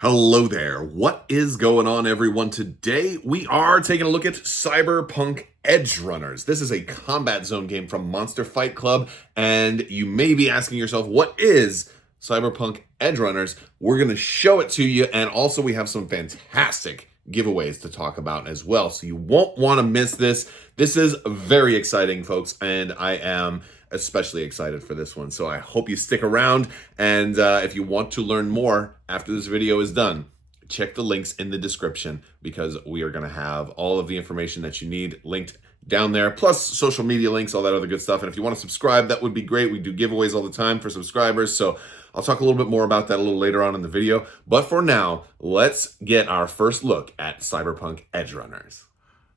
Hello there. What is going on, everyone? Today we are taking a look at Cyberpunk Edgerunners. This is a combat zone game from Monster Fight Club, and you may be asking yourself, what is Cyberpunk Edgerunners? We're going to show it to you, and also we have some fantastic giveaways to talk about as well, so you won't want to miss this. This is very exciting, folks, and I am especially excited for this one. So I hope you stick around, and if you want to learn more after this video is done, check the links in the description, because we are going to have all of the information that you need linked down there, plus social media links, all that other good stuff. And if you want to subscribe, that would be great. We do giveaways all the time for subscribers, so I'll talk a little bit more about that a little later on in the video. But for now, let's get our first look at Cyberpunk Edgerunners.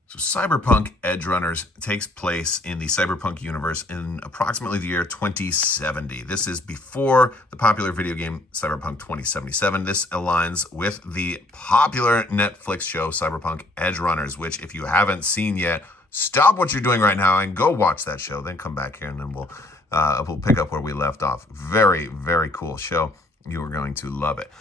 So Cyberpunk Edgerunners takes place in the Cyberpunk universe in approximately the year 2070. This is before the popular video game Cyberpunk 2077. This aligns with the popular Netflix show Cyberpunk Edgerunners, which, if you haven't seen yet, stop what you're doing right now and go watch that show. Then come back here and then we'll pick up where we left off. Very, very cool show. You are going to love it.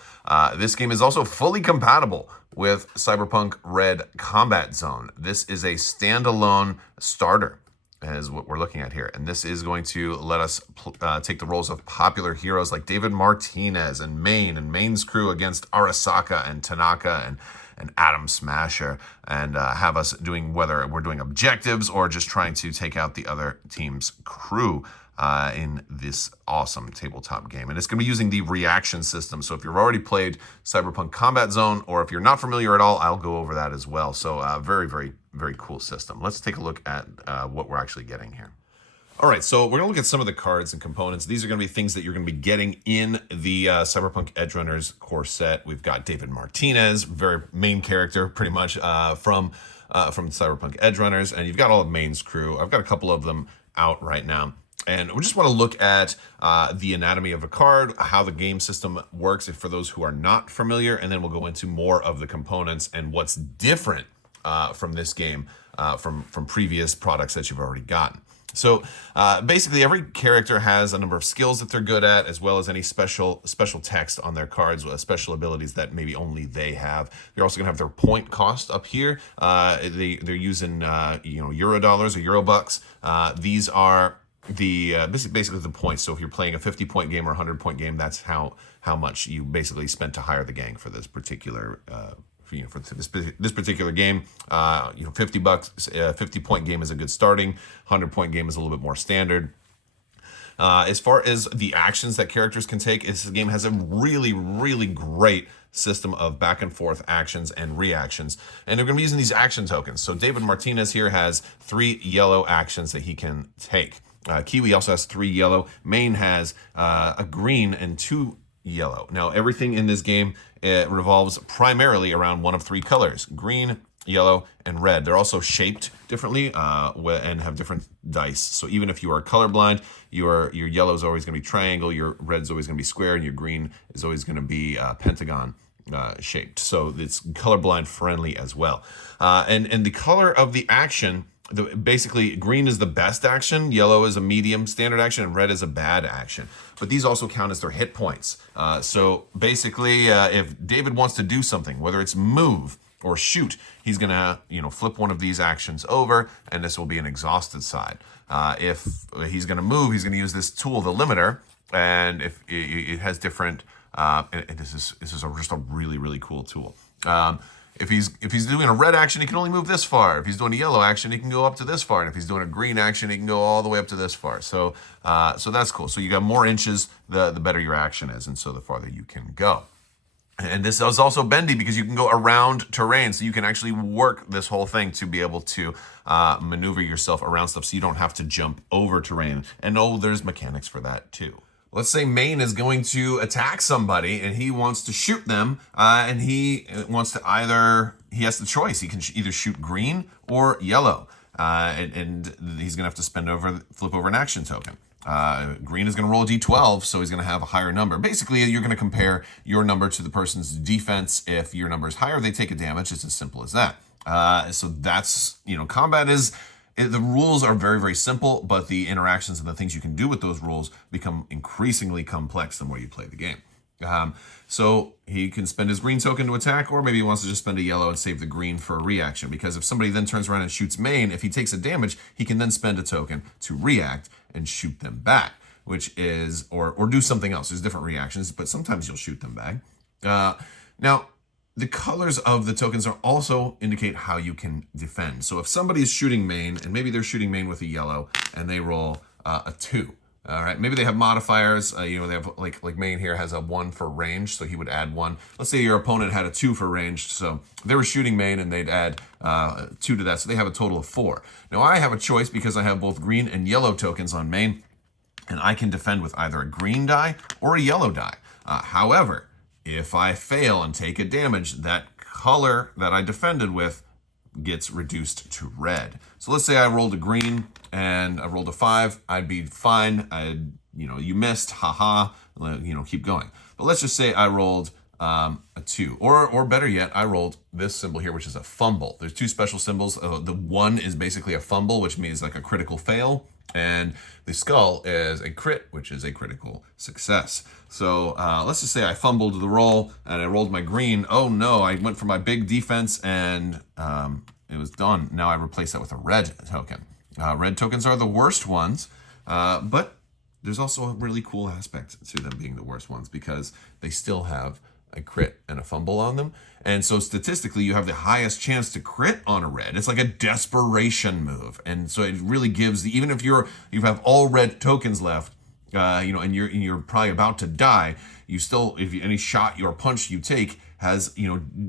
This game is also fully compatible with Cyberpunk Red Combat Zone. This is a standalone starter, is what we're looking at here. And this is going to let us take the roles of popular heroes like David Martinez and Main's crew against Arasaka and Tanaka and Atom Smasher, and have us doing, whether we're doing objectives or just trying to take out the other team's crew in this awesome tabletop game. And it's going to be using the reaction system. So if you've already played Cyberpunk Combat Zone, or if you're not familiar at all, I'll go over that as well. So very, very, very cool system. Let's take a look at what we're actually getting here. All right, so we're going to look at some of the cards and components. These are going to be things that you're going to be getting in the Cyberpunk Edgerunners core set. We've got David Martinez, very main character, pretty much, from Cyberpunk Edgerunners. And you've got all of Main's crew. I've got a couple of them out right now. And we just want to look at the anatomy of a card, how the game system works, for those who are not familiar, and then we'll go into more of the components and what's different from this game from previous products that you've already gotten. So basically, every character has a number of skills that they're good at, as well as any special text on their cards, special abilities that maybe only they have. They're also going to have their point cost up here. They're using Euro dollars or Euro bucks. These are basically the points. So if you're playing a 50-point game or a 100-point game, that's how much you basically spent to hire the gang for this particular for this particular game. $50, 50-point game is a good starting. 100-point game is a little bit more standard. As far as the actions that characters can take, this game has a really, really great system of back and forth actions and reactions. And they're going to be using these action tokens. So David Martinez here has 3 yellow actions that he can take. Kiwi also has 3 yellow. Main has a green and 2 yellow. Now, everything in this game revolves primarily around one of 3 colors: green, yellow, and red. They're also shaped differently and have different dice. So even if you are colorblind, your yellow is always going to be triangle, your red is always going to be square, and your green is always going to be pentagon shaped. So it's colorblind friendly as well. And the color of the action, basically, green is the best action, yellow is a medium standard action, and red is a bad action. But these also count as their hit points. So basically, if David wants to do something, whether it's move or shoot, he's gonna flip one of these actions over, and this will be an exhausted side. If he's gonna move, he's gonna use this tool, the limiter, and if it has different. This is just a really, really cool tool. If he's doing a red action, he can only move this far. If he's doing a yellow action, he can go up to this far. And if he's doing a green action, he can go all the way up to this far. So that's cool. So you got more inches, the better your action is, and so the farther you can go. And this is also bendy because you can go around terrain. So you can actually work this whole thing to be able to maneuver yourself around stuff, so you don't have to jump over terrain. And there's mechanics for that too. Let's say Main is going to attack somebody and he wants to shoot them, and he wants to he has the choice. He can either shoot green or yellow, and he's going to have to flip over an action token. Green is going to roll a d12, so he's going to have a higher number. Basically, you're going to compare your number to the person's defense. If your number is higher, they take a damage. It's as simple as that. So that's, combat is... The rules are very, very simple, but the interactions and the things you can do with those rules become increasingly complex the more you play the game. So he can spend his green token to attack, or maybe he wants to just spend a yellow and save the green for a reaction. Because if somebody then turns around and shoots main, if he takes a damage, he can then spend a token to react and shoot them back, which is, or do something else. There's different reactions, but sometimes you'll shoot them back. Now, the colors of the tokens are also indicate how you can defend. So if somebody's shooting main, and maybe they're shooting main with a yellow, and they roll a 2. All right, maybe they have modifiers. They have like main here has a 1 for range, so he would add 1. Let's say your opponent had a 2 for range, so they were shooting main and they'd add 2 to that, so they have a total of 4. Now I have a choice because I have both green and yellow tokens on main, and I can defend with either a green die or a yellow die. However, if I fail and take a damage, that color that I defended with gets reduced to red. So let's say I rolled a green and I rolled a 5, I'd be fine. You missed, haha, keep going. But let's just say I rolled a 2, or better yet, I rolled this symbol here, which is a fumble. There's 2 special symbols. The 1 is basically a fumble, which means like a critical fail, and the skull is a crit, which is a critical success. So let's just say I fumbled the roll and I rolled my green. Oh no, I went for my big defense and it was done. Now I replace that with a red token. Red tokens are the worst ones, but there's also a really cool aspect to them being the worst ones because they still have a crit and a fumble on them. And so statistically, you have the highest chance to crit on a red. It's like a desperation move. And so it really gives, even if you have all red tokens left, and you're probably about to die, you still, any shot or punch you take has,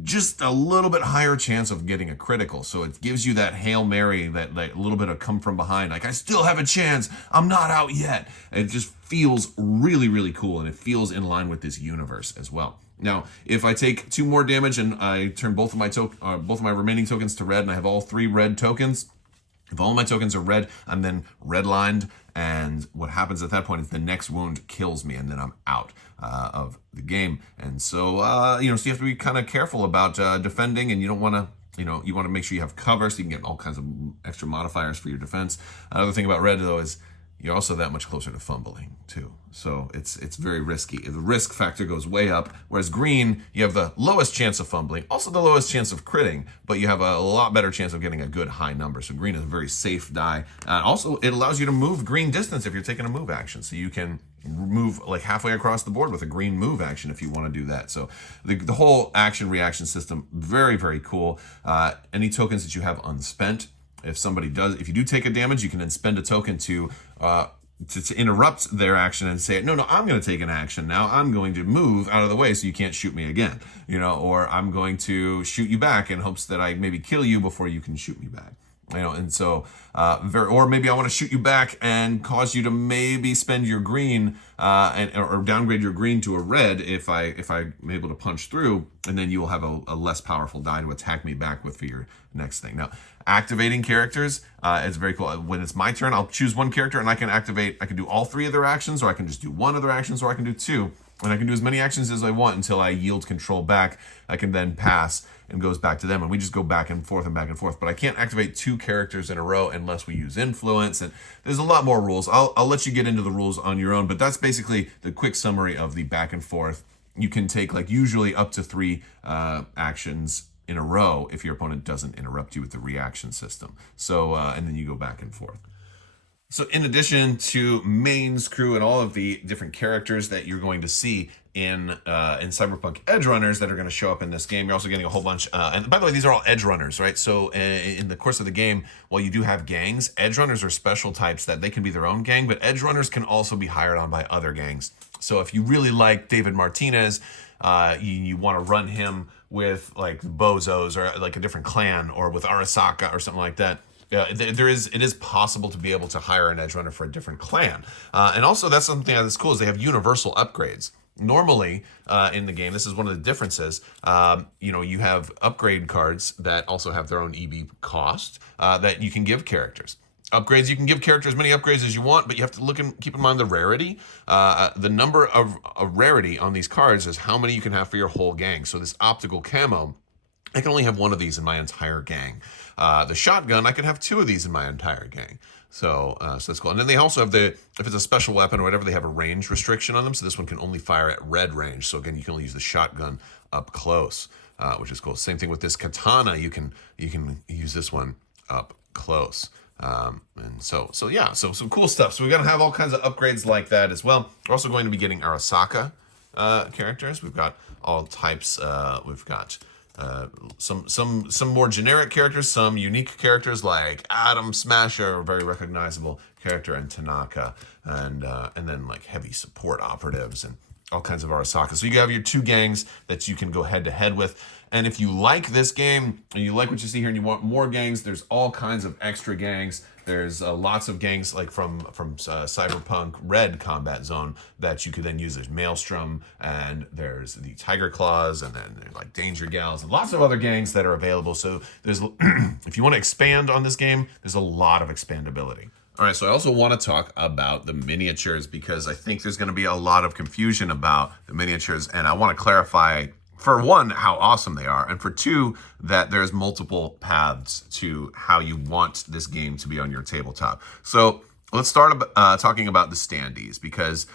just a little bit higher chance of getting a critical. So it gives you that Hail Mary, that like, little bit of come from behind, like I still have a chance, I'm not out yet. It just feels really, really cool, and it feels in line with this universe as well. Now, if I take 2 more damage and I turn both of my remaining tokens to red, and I have all 3 red tokens, if all my tokens are red, I'm then redlined, and what happens at that point is the next wound kills me, and then I'm out of the game. And so, so you have to be kind of careful about defending, and you don't want to, you want to make sure you have cover so you can get all kinds of extra modifiers for your defense. Another thing about red, though, is you're also that much closer to fumbling too. So it's very risky. The risk factor goes way up, whereas green, you have the lowest chance of fumbling, also the lowest chance of critting, but you have a lot better chance of getting a good high number. So green is a very safe die. Also, it allows you to move green distance if you're taking a move action. So you can move like halfway across the board with a green move action if you want to do that. So the whole action reaction system, very, very cool. Any tokens that you have unspent, if you do take a damage, you can then spend a token to interrupt their action and say, no, I'm going to take an action now. I'm going to move out of the way so you can't shoot me again, or I'm going to shoot you back in hopes that I maybe kill you before you can shoot me back. And so, or maybe I want to shoot you back and cause you to maybe spend your green or downgrade your green to a red if I'm able to punch through, and then you will have a less powerful die to attack me back with for your next thing. Now, activating characters is very cool. When it's my turn, I'll choose one character and I can do all 3 of their actions, or I can just do one of their actions, or I can do 2. And I can do as many actions as I want until I yield control back. I can then pass and goes back to them, and we just go back and forth and back and forth. But I can't activate 2 characters in a row unless we use influence, and there's a lot more rules. I'll let you get into the rules on your own, but that's basically the quick summary of the back and forth. You can take like usually up to 3 actions in a row if your opponent doesn't interrupt you with the reaction system. So and then you go back and forth. So in addition to Main's crew and all of the different characters that you're going to see in Cyberpunk Edgerunners that are going to show up in this game, you're also getting a whole bunch. And by the way, these are all Edgerunners, right? So in the course of the game, while you do have gangs, Edgerunners are special types that they can be their own gang, but Edgerunners can also be hired on by other gangs. So if you really like David Martinez, you want to run him with like Bozos or like a different clan, or with Arasaka or something like that. It is possible to be able to hire an edge runner for a different clan. And also that's something that's cool is they have universal upgrades. Normally in the game, this is one of the differences, you have upgrade cards that also have their own EB cost that you can give characters. Upgrades, you can give characters as many upgrades as you want, but you have to keep in mind the rarity. The number of rarity on these cards is how many you can have for your whole gang. So this optical camo, I can only have 1 of these in my entire gang. The shotgun, I can have 2 of these in my entire gang. So that's cool. And then they also have if it's a special weapon or whatever, they have a range restriction on them. So this one can only fire at red range. So again, you can only use the shotgun up close, which is cool. Same thing with this katana. You can use this one up close. And so yeah, so some cool stuff. So we're gonna have all kinds of upgrades like that as well. We're also going to be getting Arasaka characters. We've got all types. We've got some more generic characters, some unique characters like Adam Smasher, a very recognizable character, and Tanaka, and then like heavy support operatives and all kinds of Arasaka. So you have your two gangs that you can go head to head with. And if you like this game and you like what you see here and you want more gangs, there's all kinds of extra gangs. There's lots of gangs like from Cyberpunk Red Combat Zone that you could then use. There's Maelstrom, and there's the Tiger Claws, and then there's like Danger Gals, and lots of other gangs that are available. So there's if you want to expand on this game, there's a lot of expandability. All right, so I also want to talk about the miniatures because I think there's going to be a lot of confusion about the miniatures, and I want to clarify, for one, how awesome they are, and for two, that there's multiple paths to how you want this game to be on your tabletop. So let's start talking about the standees, because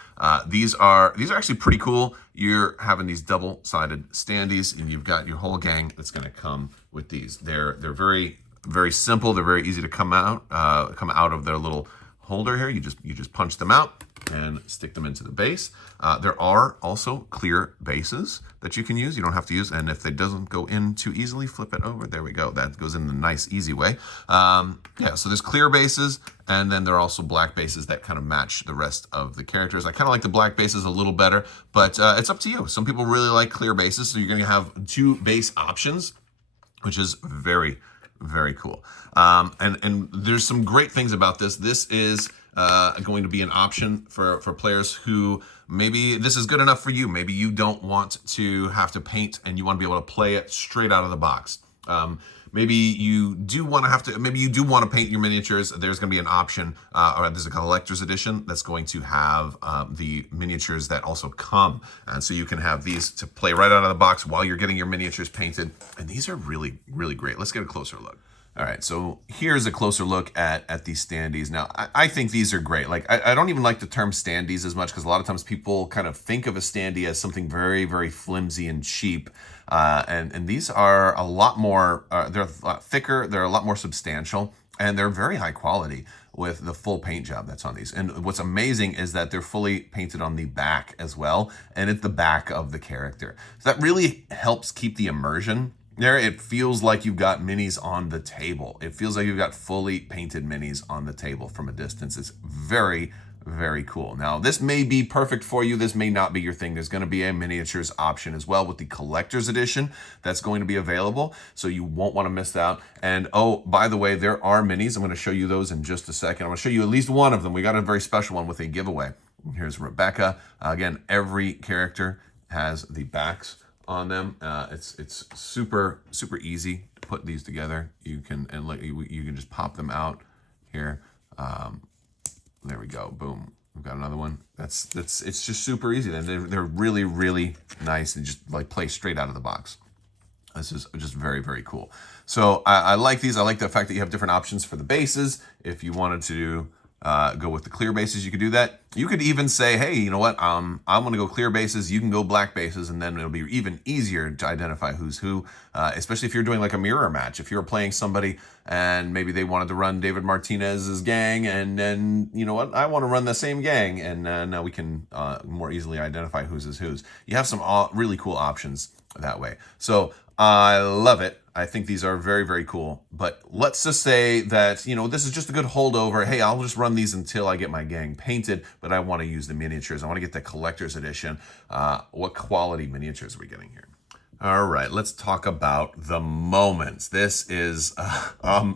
these are actually pretty cool. You're having these double-sided standees, and you've got your whole gang that's going to come with these. They're very very simple. They're very easy to come out of their little holder here. You just punch them out and stick them into the base. There are also clear bases that you can use. You don't have to use, and if it doesn't go in too easily, flip it over. There we go. That goes in the nice, easy way. Yeah, so there's clear bases, and then there are also black bases that kind of match the rest of the characters. I kind of like the black bases a little better, but it's up to you. Some people really like clear bases, so you're going to have two base options, which is very very cool. And there's some great things about this. This is going to be an option for players who maybe this is good enough for you. Maybe you don't want to have to paint and you want to be able to play it straight out of the box. Maybe you do want to paint your miniatures. There's going to be an option, or there's a collector's edition that's going to have the miniatures that also come. And so you can have these to play right out of the box while you're getting your miniatures painted. And these are really, really great. Let's get a closer look. All right, so here's a closer look at these standees. Now, I think these are great. Like, I don't even like the term standees as much because a lot of times people kind of think of a standee as something very, very flimsy and cheap. And these are a lot more, they're a lot thicker, they're a lot more substantial, and they're very high quality with the full paint job that's on these. And what's amazing is that they're fully painted on the back as well, and at the back of the character. So that really helps keep the immersion there. It feels like you've got minis on the table. It feels like you've got fully painted minis on the table from a distance. It's very, very cool. Now, this may be perfect for you. This may not be your thing. There's going to be a miniatures option as well with the collector's edition that's going to be available, so you won't want to miss out. And oh, by the way, there are minis. I'm going to show you those in just a second. I'm going to show you at least one of them. We got a very special one with a giveaway. Here's Rebecca. Again, every character has the backs on them. It's super super easy to put these together. You can just pop them out here. There we go. Boom. We've got another one. It's just super easy. They're really really nice and just like play straight out of the box. This is just very very cool. So I like these. I like the fact that you have different options for the bases. If you wanted to go with the clear bases, you could do that. You could even say, hey, you know what, I'm going to go clear bases, you can go black bases, and then it'll be even easier to identify who's who, especially if you're doing like a mirror match. If you're playing somebody and maybe they wanted to run David Martinez's gang, and then, you know what, I want to run the same gang, and now we can more easily identify whose is whose. You have some really cool options that way. So I love it. I think these are very, very cool. But let's just say that, you know, this is just a good holdover. Hey, I'll just run these until I get my gang painted, but I want to use the miniatures. I want to get the collector's edition. What quality miniatures are we getting here? All right, let's talk about the moments. This is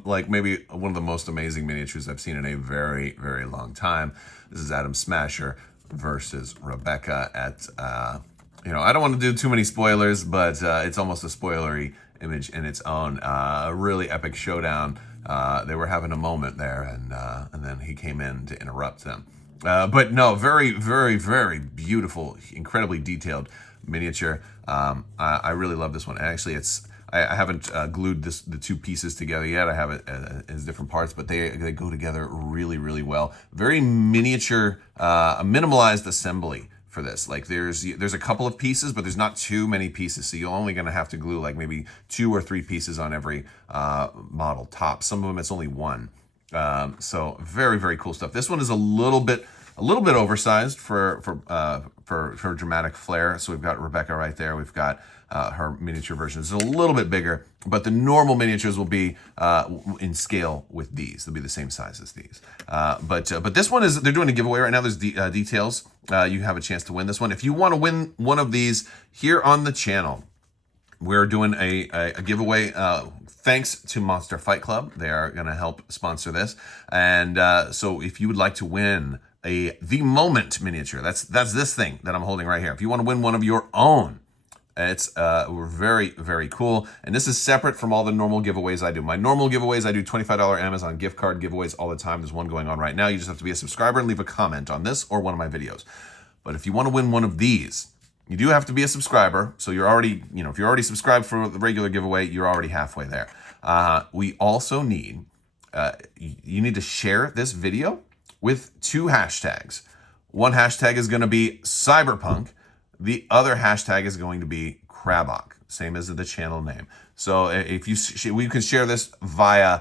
like maybe one of the most amazing miniatures I've seen in a very, very long time. This is Adam Smasher versus Rebecca at, you know, I don't want to do too many spoilers, but it's almost a spoilery image in its own. A really epic showdown. They were having a moment there, and then he came in to interrupt them. But no, very, very, very beautiful, incredibly detailed miniature. I really love this one. Actually, I haven't glued the two pieces together yet. I have it as different parts, but they go together really, really well. Very miniature, minimalized assembly for this. Like there's a couple of pieces, but there's not too many pieces, so you're only going to have to glue like maybe 2 or 3 pieces on every model top. Some of them it's only 1. So very, very cool stuff. This one is a little bit oversized for dramatic flair. So we've got Rebecca right there. We've got her miniature version. It's a little bit bigger, but the normal miniatures will be in scale with these. They'll be the same size as these. But this one they're doing a giveaway right now. There's details. You have a chance to win this one. If you want to win one of these here on the channel, we're doing a giveaway. Thanks to Monster Fight Club. They are going to help sponsor this. And so if you would like to win The Moment miniature, that's this thing that I'm holding right here. If you want to win one of your own, it's we're very, very cool. And this is separate from all the normal giveaways I do. My normal giveaways, I do $25 Amazon gift card giveaways all the time. There's one going on right now. You just have to be a subscriber and leave a comment on this or one of my videos. But if you want to win one of these, you do have to be a subscriber. So you're already, if you're already subscribed for the regular giveaway, you're already halfway there. We also need, you need to share this video with 2 hashtags. One hashtag is going to be Cyberpunk. The other hashtag is going to be Crabbok, same as the channel name. So if we can share this via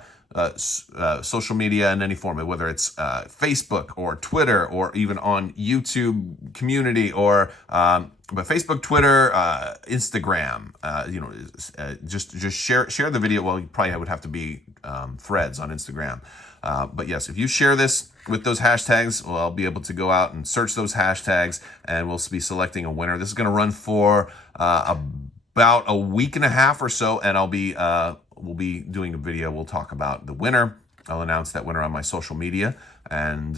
social media in any form, whether it's Facebook or Twitter or even on YouTube community or but Facebook, Twitter, Instagram, just share the video. Well, you probably would have to be threads on Instagram. But yes, if you share this with those hashtags, well, I'll be able to go out and search those hashtags and we'll be selecting a winner. This is going to run for about a week and a half or so, and we'll be doing a video. We'll talk about the winner. I'll announce that winner on my social media, and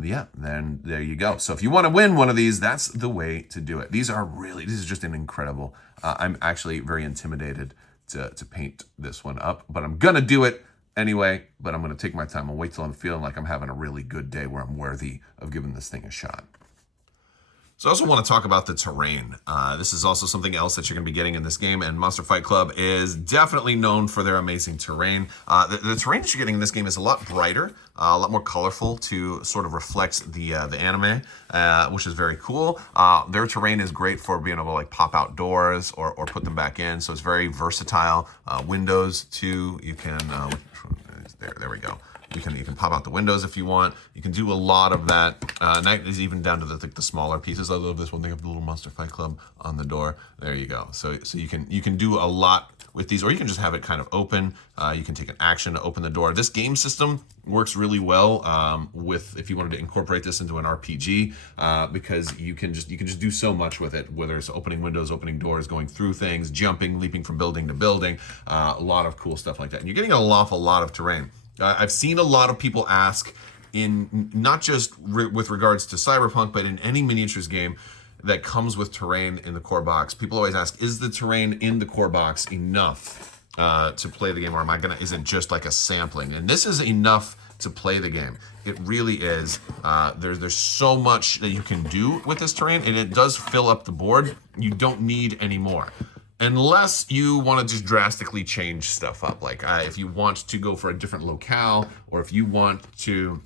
yeah, then there you go. So if you want to win one of these, that's the way to do it. This is just an incredible. I'm actually very intimidated to paint this one up, but I'm gonna do it anyway. But I'm gonna take my time and wait till I'm feeling like I'm having a really good day where I'm worthy of giving this thing a shot. So I also want to talk about the terrain. This is also something else that you're going to be getting in this game, and Monster Fight Club is definitely known for their amazing terrain. The terrain that you're getting in this game is a lot brighter, a lot more colorful to sort of reflect the anime, which is very cool. Their terrain is great for being able to like pop out doors or put them back in, so it's very versatile. Windows too, you can, there we go. You can pop out the windows if you want. You can do a lot of that. Night is even down to the smaller pieces. I love this one. They have the little Monster Fight Club on the door. There you go. So you can do a lot with these, or you can just have it kind of open. You can take an action to open the door. This game system works really well with if you wanted to incorporate this into an RPG because you can just do so much with it. Whether it's opening windows, opening doors, going through things, jumping, leaping from building to building, a lot of cool stuff like that. And you're getting an awful lot of terrain. I've seen a lot of people ask, in not just with regards to Cyberpunk, but in any miniatures game that comes with terrain in the core box, people always ask, is the terrain in the core box enough to play the game, or is it just like a sampling? And this is enough to play the game. It really is. There's so much that you can do with this terrain, and it does fill up the board. You don't need any more. Unless you want to just drastically change stuff up. Like if you want to go for a different locale, or if you want to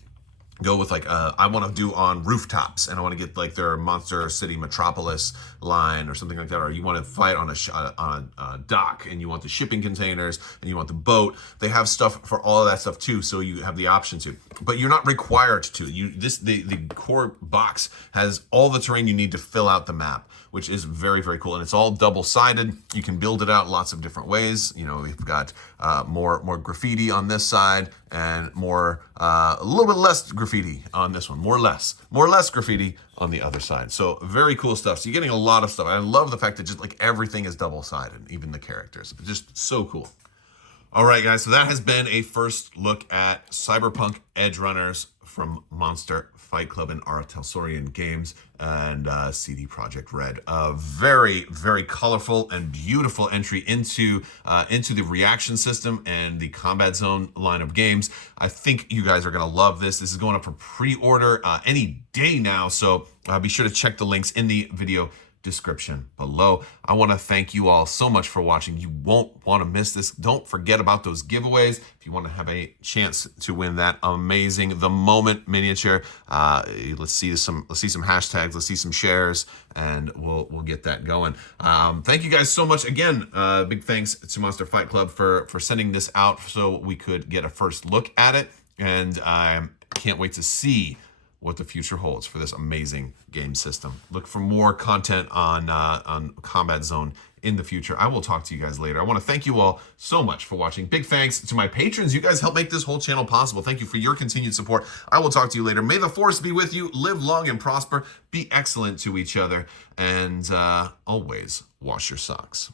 go with like, I want to do on rooftops and I want to get like their Monster City Metropolis line or something like that. Or you want to fight on a dock and you want the shipping containers and you want the boat. They have stuff for all of that stuff too. So you have the option to, but you're not required to. The core box has all the terrain you need to fill out the map, which is very, very cool. And it's all double-sided. You can build it out lots of different ways. We've got more graffiti on this side and a little bit less graffiti on this one. More less graffiti on the other side. So very cool stuff. So you're getting a lot of stuff. I love the fact that just like everything is double-sided, even the characters. Just so cool. All right, guys. So that has been a first look at Cyberpunk Edgerunners from Monster Fight Club and Ara Talsorian Games and CD Projekt Red. A very, very colorful and beautiful entry into the reaction system and the Combat Zone line of games. I think you guys are going to love this. This is going up for pre-order any day now, so be sure to check the links in the video description below. I want to thank you all so much for watching. You won't want to miss this. Don't forget about those giveaways. If you want to have a chance to win that amazing The Moment miniature, let's see some hashtags, let's see some shares, and we'll get that going. Thank you guys so much again. Big thanks to Monster Fight Club for sending this out so we could get a first look at it, and I can't wait to see what the future holds for this amazing game system. Look for more content on Combat Zone in the future. I will talk to you guys later. I want to thank you all so much for watching. Big thanks to my patrons. You guys help make this whole channel possible. Thank you for your continued support. I will talk to you later. May the force be with you. Live long and prosper. Be excellent to each other. And always wash your socks.